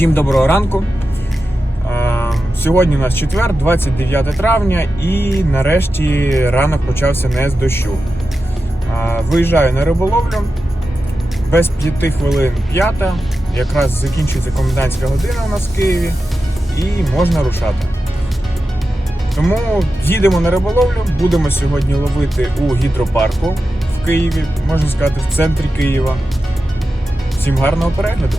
Всім доброго ранку. Е, Сьогодні у нас четвер, 29 травня, і нарешті ранок почався не з дощу. Е, Виїжджаю на риболовлю. Без 5 хвилин п'ята. Якраз закінчується комендантська година у нас в Києві, і можна рушати. Тому їдемо на риболовлю. Будемо сьогодні ловити у гідропарку в Києві, можна сказати, в центрі Києва. Всім гарного перегляду!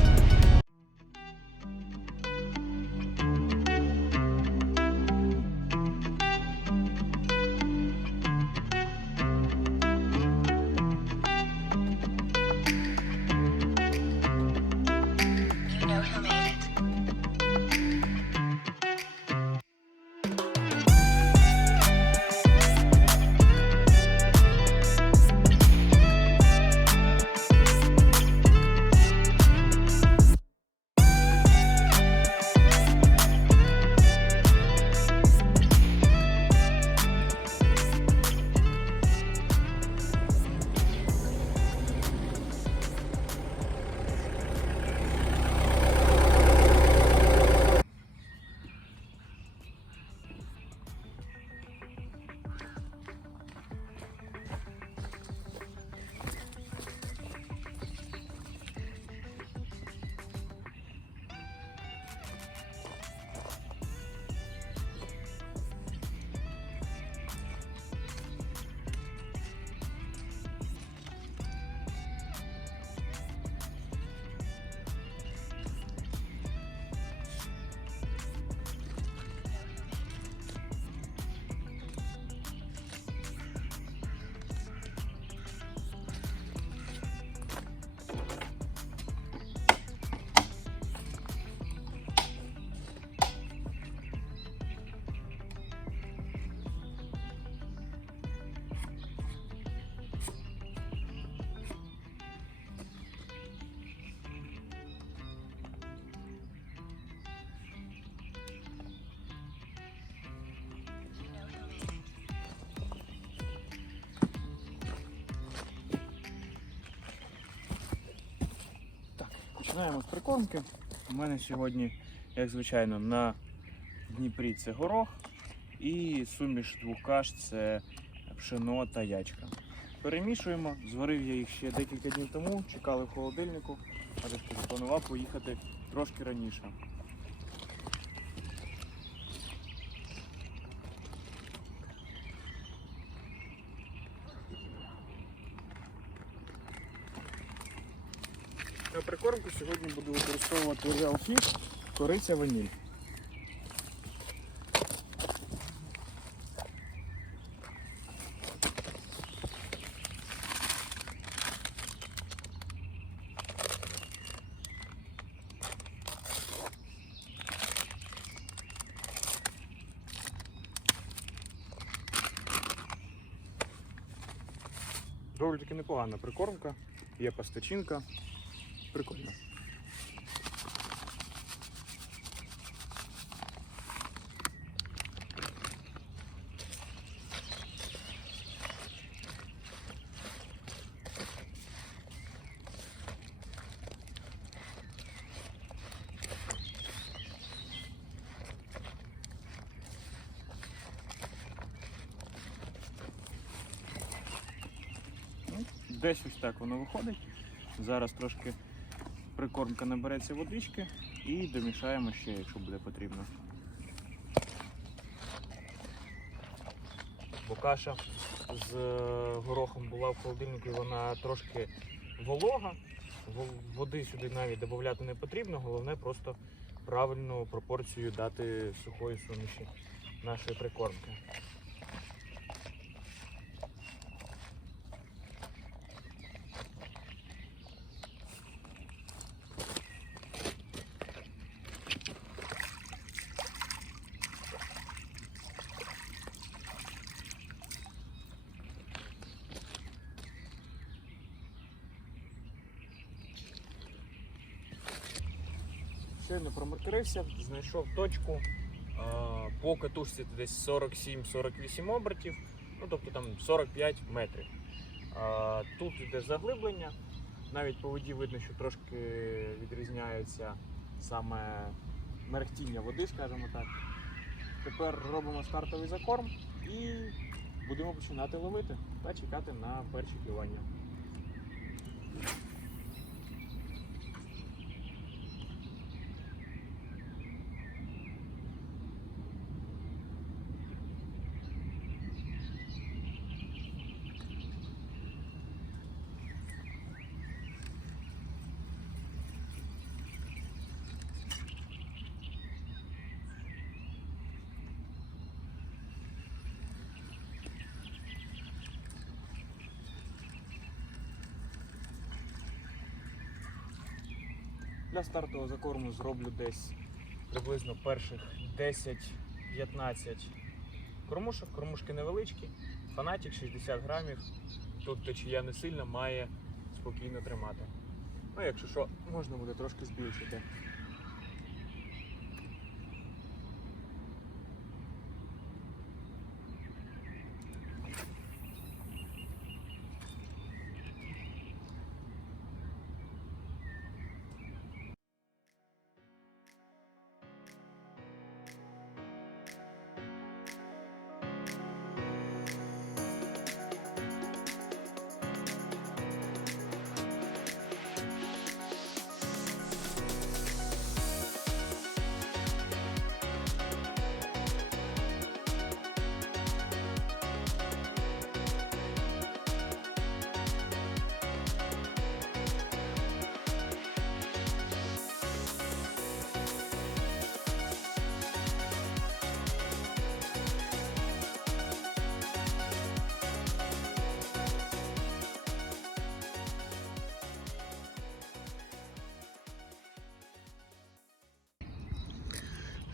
Починаємо з прикормки. У мене сьогодні, як звичайно, на Дніпрі це горох і суміш двох каш це пшено та ячка. Перемішуємо, зварив я їх ще декілька днів тому, чекали в холодильнику, але десь запланував поїхати трошки раніше. Прикормку сьогодні буду використовувати Real Fish, кориця ваніль. Доволі таки непогана прикормка, є пастачинка. Прикольно. Ну, Десь ось так воно виходить. Зараз трошки прикормка набереться водички і домішаємо ще, якщо буде потрібно. Бо каша з е, горохом була в холодильнику, вона трошки волога. Води сюди навіть додати не потрібно, головне просто правильну пропорцію дати сухої суміші нашої прикормки. Щойно промаркерився, знайшов точку. По катушці десь 47-48 обертів, ну тобто там 45 метрів. Тут йде заглиблення. Навіть по воді видно, що трошки відрізняються саме мерехтіння води, скажімо так. Тепер робимо стартовий закорм і будемо починати ловити та чекати на перші клювання. Для стартового закорму зроблю десь приблизно перших 10-15 кормушок. Кормушки невеличкі, фанатик 60 грамів. Тобто чия не сильна, має спокійно тримати. Ну, якщо що, можна буде трошки збільшити.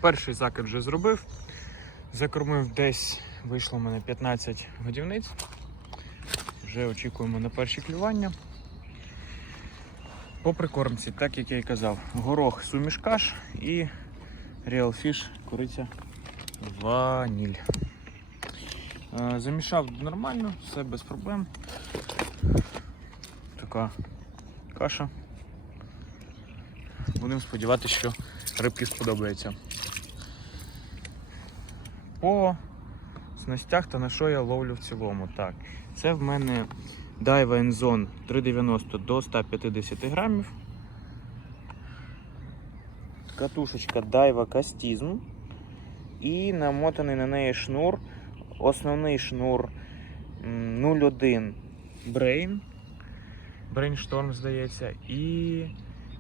Перший закид вже зробив. Закормив десь, вийшло в мене 15 годівниць. Вже очікуємо на перші клювання. По прикормці, так як я і казав, горох суміш каш і Real Fish куриця ваніль. Е, Замішав нормально, все без проблем. Така каша. Будемо сподіватися, що рибки сподобається. По снастях та на що я ловлю в цілому. Так, це в мене Daiwa Enzone 390 до 150 грамів. Катушечка Daiwa Castism. І намотаний на неї шнур. Основний шнур м, 01 Brain. Brainstorm, здається. І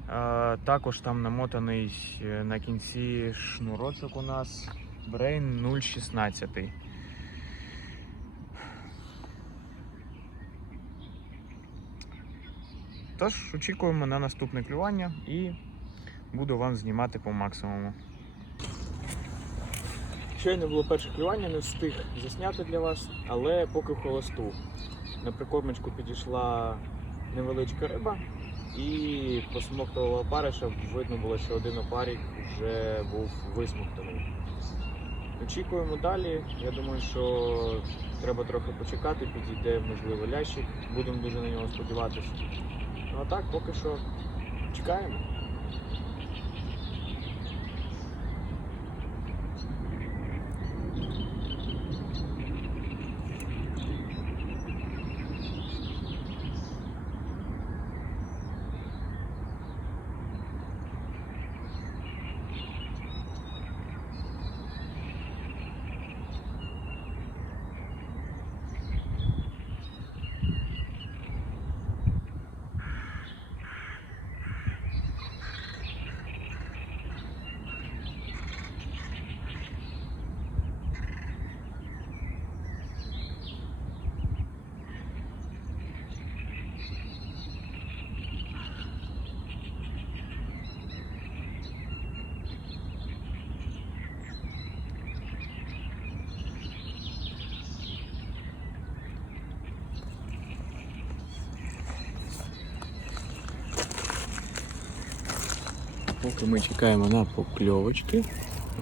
а, також там намотаний е, на кінці шнурочок у нас Brain 016. Тож, очікуємо на наступне клювання і буду вам знімати по максимуму. Щойно було перше клювання, не встиг засняти для вас, але поки холосту. На прикормочку підійшла невеличка риба і посмоктувала опариша. Видно було, що один опарик вже був висмоктаний. Очікуємо далі. Я думаю, що треба трохи почекати, підійде, можливо, лящик. Будемо дуже на нього сподіватися. Ну а так, поки що чекаємо. Поки ми чекаємо на покльовочки,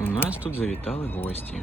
у нас тут завітали гості.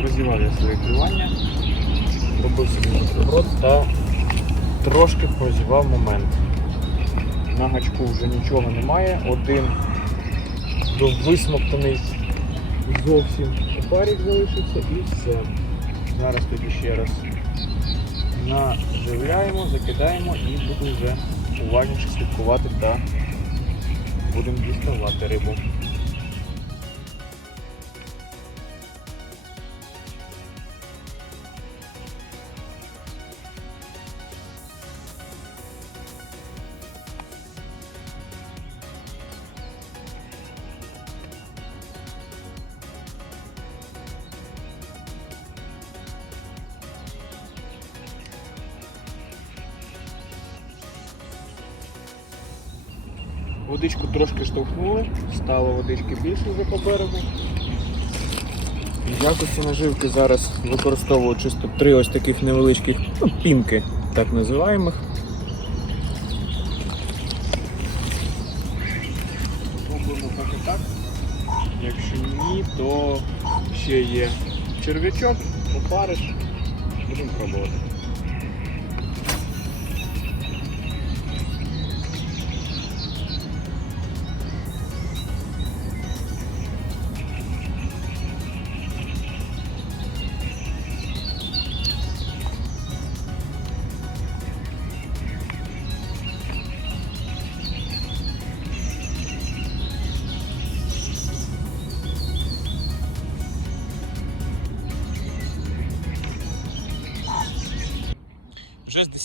Я своє клювання, робив собі бутерброд та трошки прозівав момент. На гачку вже нічого немає, один висмоктаний зовсім опарик залишився і все. Зараз тоді ще раз наживляємо, закидаємо і буду вже уважніше слідкувати та будемо діставати рибу. Трошки стало водички більше вже по берегу. Якості наживки зараз використовую чисто три ось таких невеличких ну, пінки, так називаємих. Пробуємо поки так. Якщо ні, то ще є черв'ячок, опариш. Будемо пробувати.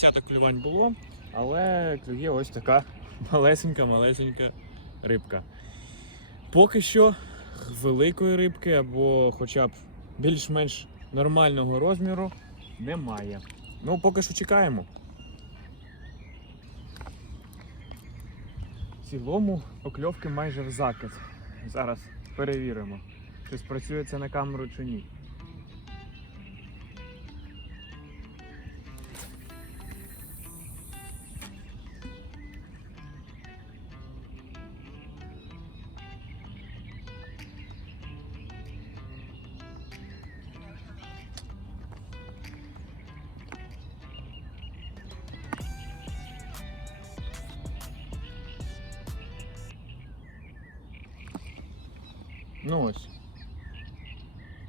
Десяток клювань було, але клює ось така малесенька-малесенька рибка. Поки що великої рибки або хоча б більш-менш нормального розміру немає. Ну, поки що чекаємо. В цілому покльовки майже в закид. Зараз перевіримо, чи спрацює це на камеру чи ні.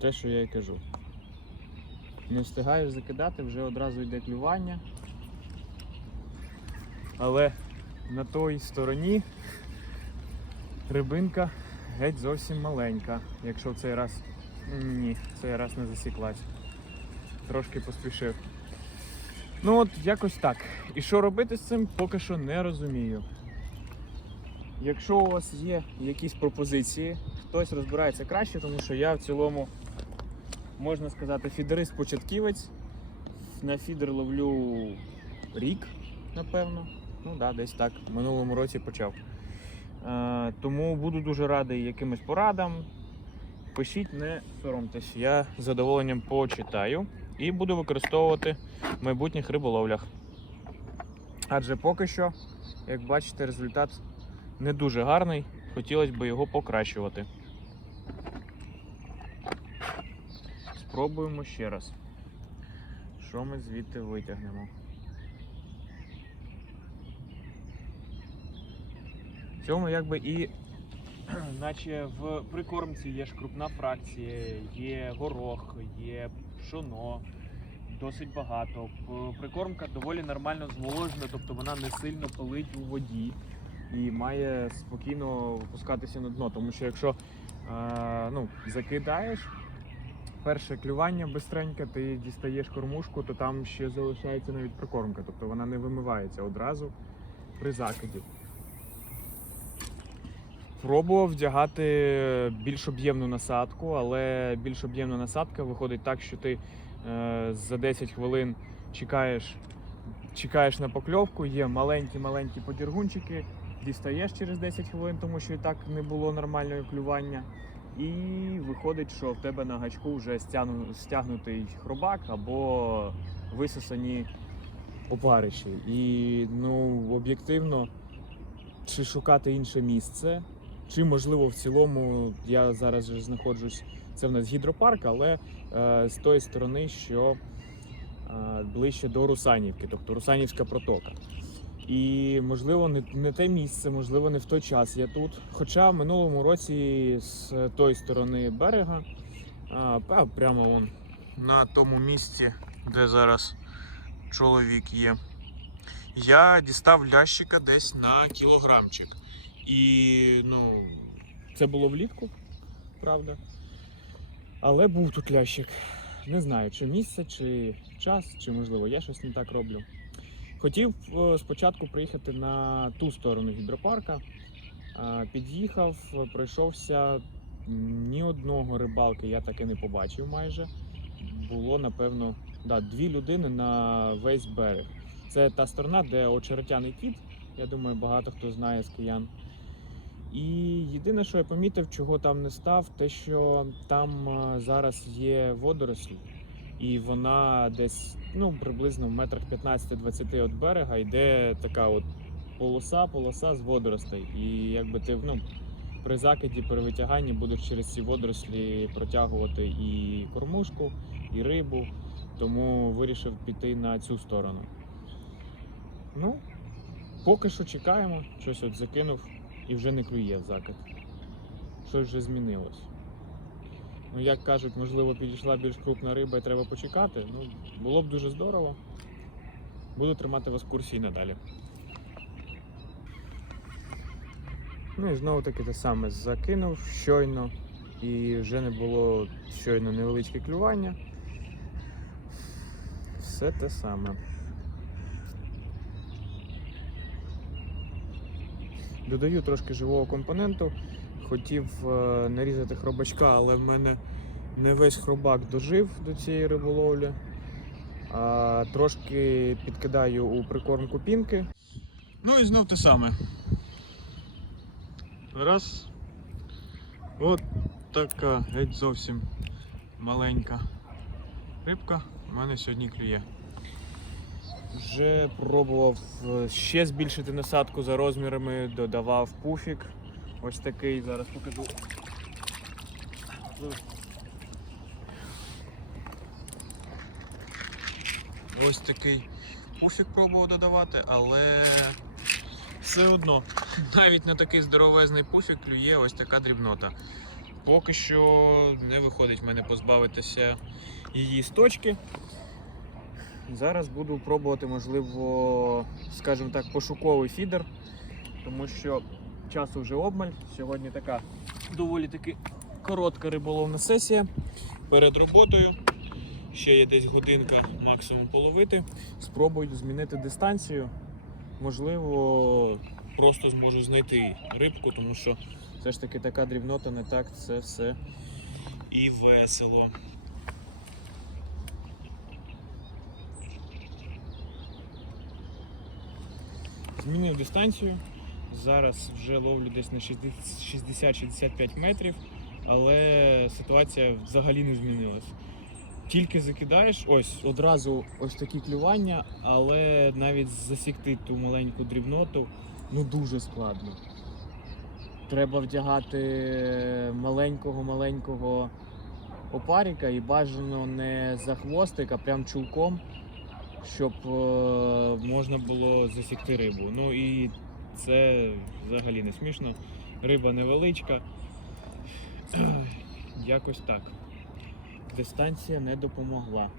Те, що я і кажу. Не встигаєш закидати, вже одразу йде клювання. Але на той стороні рибинка геть зовсім маленька. Якщо в цей раз. Ні, цей раз не засіклась. Трошки поспішив. Ну от якось так. І що робити з цим, поки що не розумію. Якщо у вас є якісь пропозиції, хтось розбирається краще, тому що я в цілому, можна сказати, фідерист-початківець. На фідер ловлю рік, напевно. Ну да, десь так. В минулому році почав. Е, тому буду дуже радий якимось порадам. Пишіть, не соромтесь, я з задоволенням почитаю і буду використовувати в майбутніх риболовлях. Адже поки що, як бачите, результат не дуже гарний, хотілося б його покращувати. Спробуємо ще раз. Що ми звідти витягнемо? В цьому якби і наче в прикормці є ж крупна фракція, є горох, є пшоно, досить багато. Прикормка доволі нормально зволожена, тобто вона не сильно палить у воді і має спокійно опускатися на дно. Тому що якщо е, ну, закидаєш перше клювання бистренько, ти дістаєш кормушку, то там ще залишається навіть прикормка, тобто вона не вимивається одразу при закиді. Пробував вдягати більш об'ємну насадку, але більш об'ємна насадка виходить так, що ти е, за 10 хвилин чекаєш, чекаєш на покльовку, є маленькі-маленькі подіргунчики, дістаєш через 10 хвилин, тому що і так не було нормального клювання. І виходить, що в тебе на гачку вже стягну, стягнутий хробак або висосані опариші. І ну, об'єктивно, чи шукати інше місце, чи можливо в цілому я зараз же знаходжусь Це в нас гідропарк, але е, з тої сторони, що е, ближче до Русанівки, тобто Русанівська протока. І можливо не, не те місце, можливо, не в той час я тут. Хоча в минулому році з тої сторони берега, а, прямо вон, на тому місці, де зараз чоловік є, я дістав лящика десь на кілограмчик. І ну, це було влітку, правда. Але був тут лящик. Не знаю, чи місце, чи час, чи можливо я щось не так роблю. Хотів е, спочатку приїхати на ту сторону гідропарка. Під'їхав, пройшовся. Ні одного рибалки я таки не побачив майже. Було, напевно, да, дві людини на весь берег. Це та сторона, де очеретяний кіт. Я думаю, багато хто знає з киян. І єдине, що я помітив, чого там не став, те, що там е, зараз є водорослі, і вона десь ну, приблизно в метрах 15-20 від берега йде така от полоса, полоса з водоростей. І якби ти ну, при закиді, при витяганні будеш через ці водорослі протягувати і кормушку, і рибу. Тому вирішив піти на цю сторону. Ну, поки що чекаємо, щось от закинув і вже не клює закид. Щось вже змінилось. Ну, як кажуть, можливо, підійшла більш крупна риба і треба почекати. Ну, було б дуже здорово. Буду тримати вас в курсі і надалі. Ну і знову таки те саме закинув щойно, і вже не було щойно невеличке клювання. Все те саме. Додаю трошки живого компоненту. Хотів е, нарізати хробачка, але в мене не весь хробак дожив до цієї риболовлі. А, трошки підкидаю у прикормку пінки. Ну і знов те саме. Раз. От така геть зовсім маленька рибка в мене сьогодні клює. Вже пробував е, ще збільшити насадку за розмірами, додавав пуфік. Ось такий, зараз покажу. Ось такий пуфік пробував додавати, але все одно, навіть на такий здоровезний пуфік клює ось така дрібнота. Поки що не виходить в мене позбавитися її з точки. Зараз буду пробувати, можливо, скажімо так, пошуковий фідер, тому що часу вже обмаль. Сьогодні така доволі таки коротка риболовна сесія перед роботою. Ще є десь годинка максимум половити. Спробую змінити дистанцію. Можливо, просто зможу знайти рибку, тому що все ж таки така дрібнота, не так це все і весело. Змінив дистанцію. Зараз вже ловлю десь на 60-65 метрів, але ситуація взагалі не змінилась. Тільки закидаєш, ось одразу ось такі клювання, але навіть засікти ту маленьку дрібноту ну дуже складно. Треба вдягати маленького-маленького опаріка і бажано не за хвостик, а прям чулком, щоб е, можна було засікти рибу. Ну і це взагалі не смішно. Риба невеличка. Якось так. Дистанція не допомогла.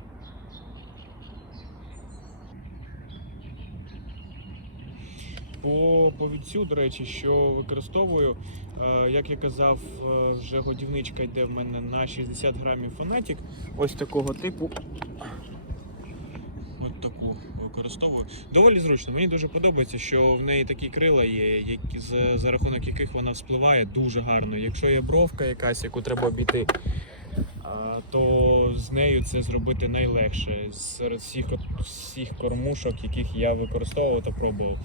По повідцю, до речі, що використовую, е, як я казав, е, вже годівничка йде в мене на 60 грамів фанатік. Ось такого типу. Використовую. Доволі зручно. Мені дуже подобається, що в неї такі крила є, які, за, за рахунок яких вона вспливає дуже гарно. Якщо є бровка якась, яку треба обійти, то з нею це зробити найлегше серед всіх, всіх кормушок, яких я використовував та пробував.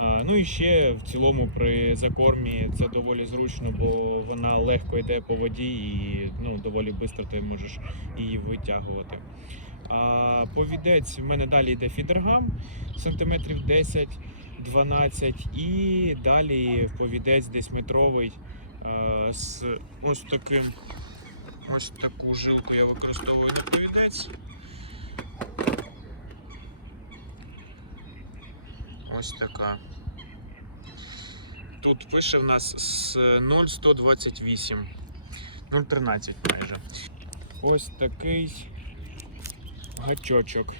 Ну і ще в цілому при закормі це доволі зручно, бо вона легко йде по воді і ну, доволі швидко ти можеш її витягувати. Повідець в мене далі йде фідергам сантиметрів 10-12 і далі повідець десь метровий з ось таким Ось таку жилку я використовую на повідець. Ось така. Тут пише в нас з 0,128. 0,13 майже. Ось такий гачочок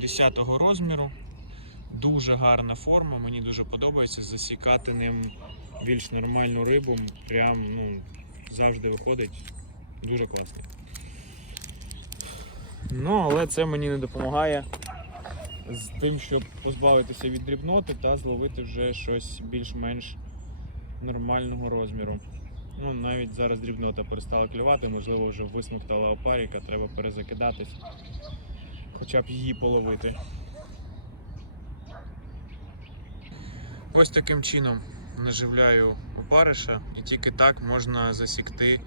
10 розміру. Дуже гарна форма, мені дуже подобається засікати ним більш нормальну рибу. Прям ну, завжди виходить дуже класно. Ну, але це мені не допомагає з тим, щоб позбавитися від дрібноти та зловити вже щось більш-менш нормального розміру. Ну, навіть зараз дрібнота перестала клювати, можливо, вже висмоктала опаріка, треба перезакидатись, хоча б її половити. Ось таким чином наживляю опариша, і тільки так можна засікти е,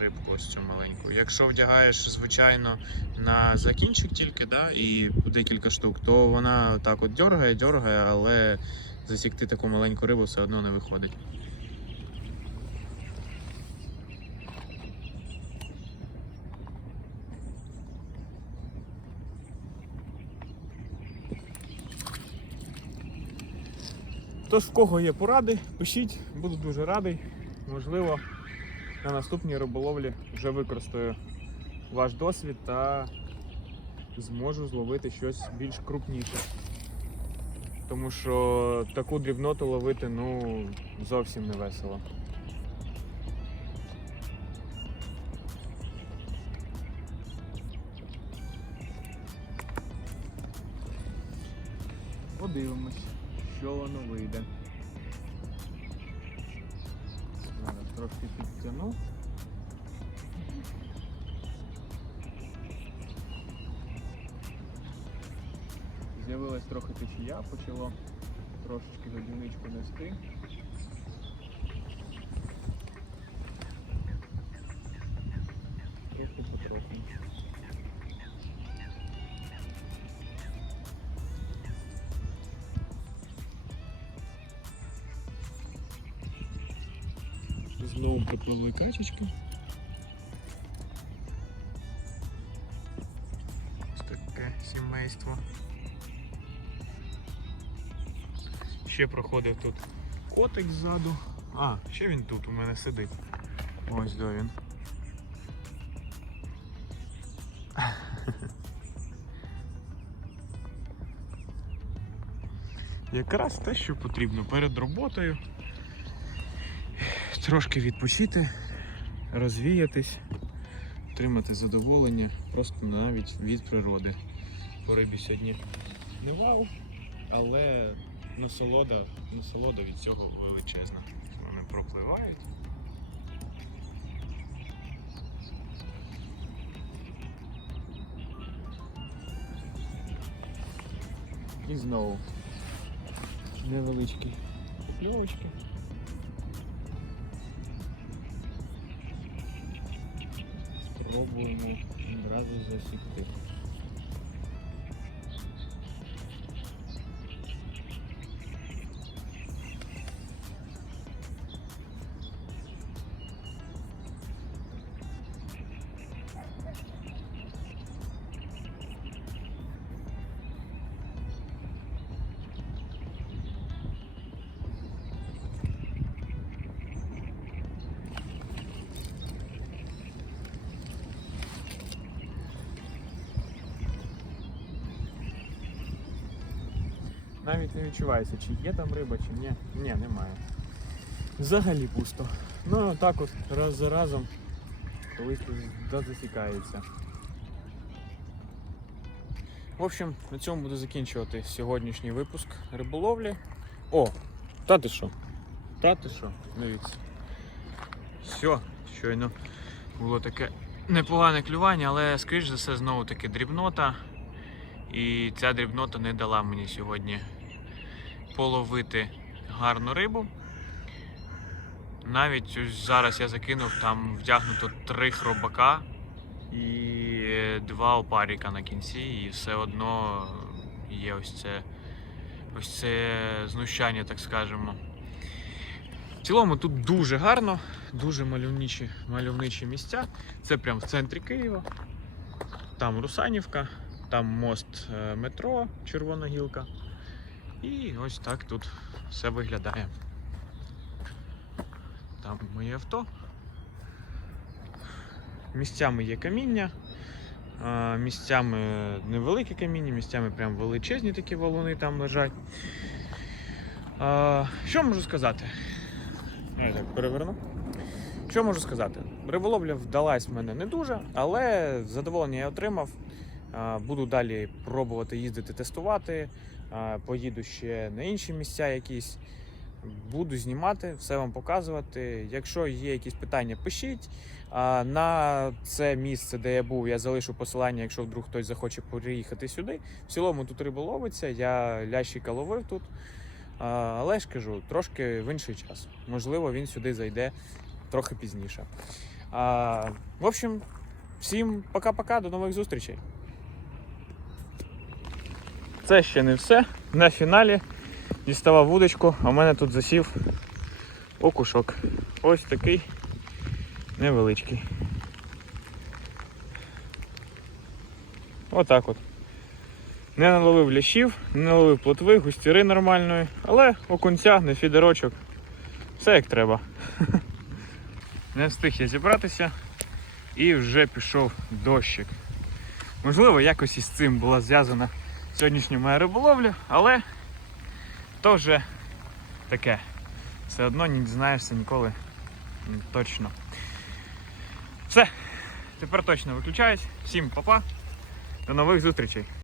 рибку ось цю маленьку. Якщо вдягаєш, звичайно, на закінчик тільки, да, і декілька штук, то вона так от дергає, дергає, але засікти таку маленьку рибу все одно не виходить. Тож, в кого є поради, пишіть, буду дуже радий. Можливо, на наступній риболовлі вже використаю ваш досвід та зможу зловити щось більш крупніше. Тому що таку дрібноту ловити ну, зовсім не весело. Подивимось, що воно вийде. Зараз трошки підтягну. З'явилась трохи течія, почало трошечки годівничку нести. Знову припливли качечки. Ось таке сімейство. Ще проходив тут котик ззаду. А, ще він тут у мене сидить. Ось де він. Якраз те, що потрібно перед роботою. Трошки відпочити, розвіятись, отримати задоволення просто навіть від природи. По рибі сьогодні не вау, але насолода, насолода від цього величезна. Вони пропливають. І знову невеличкі покльовочки. Спробуємо одразу засікти. Відчувається, чи є там риба, чи ні. Ні, немає. Взагалі пусто. Ну так от раз за разом колись тут засікається. В общем, на цьому буду закінчувати сьогоднішній випуск риболовлі. О, та ти що? Та ти що? Дивіться. Все, щойно було таке непогане клювання, але скоріш за все знову таки дрібнота. І ця дрібнота не дала мені сьогодні половити гарну рибу. Навіть ось зараз я закинув там вдягнуто три хробака і два опаріка на кінці, і все одно є ось це, ось це знущання, так скажемо. В цілому тут дуже гарно, дуже мальовничі, мальовничі місця. Це прямо в центрі Києва. Там Русанівка, там мост е, метро, Червона гілка. І ось так тут все виглядає. Там моє авто. Місцями є каміння, місцями невелике каміння, місцями прям величезні такі валуни там лежать. Що можу сказати? Я так переверну. Що можу сказати? Риболовля вдалась в мене не дуже, але задоволення я отримав. Буду далі пробувати їздити тестувати. Поїду ще на інші місця якісь. Буду знімати, все вам показувати. Якщо є якісь питання, пишіть. На це місце, де я був, я залишу посилання, якщо вдруг хтось захоче приїхати сюди. В цілому тут риба ловиться, я лящика ловив тут. Але ж кажу, трошки в інший час. Можливо, він сюди зайде трохи пізніше. В общем, всім пока-пока, до нових зустрічей. Це ще не все. На фіналі діставав вудочку, а в мене тут засів окушок. Ось такий невеличкий. Отак от. Не наловив лящів, не наловив плотви, густіри нормальної, але окунця, не фідерочок. Все як треба. Не встиг я зібратися і вже пішов дощик. Можливо, якось із цим була зв'язана сьогоднішня моя риболовлю, але то вже таке. Все одно не дізнаєшся ніколи точно. Все, тепер точно виключаюсь. Всім па-па. До нових зустрічей.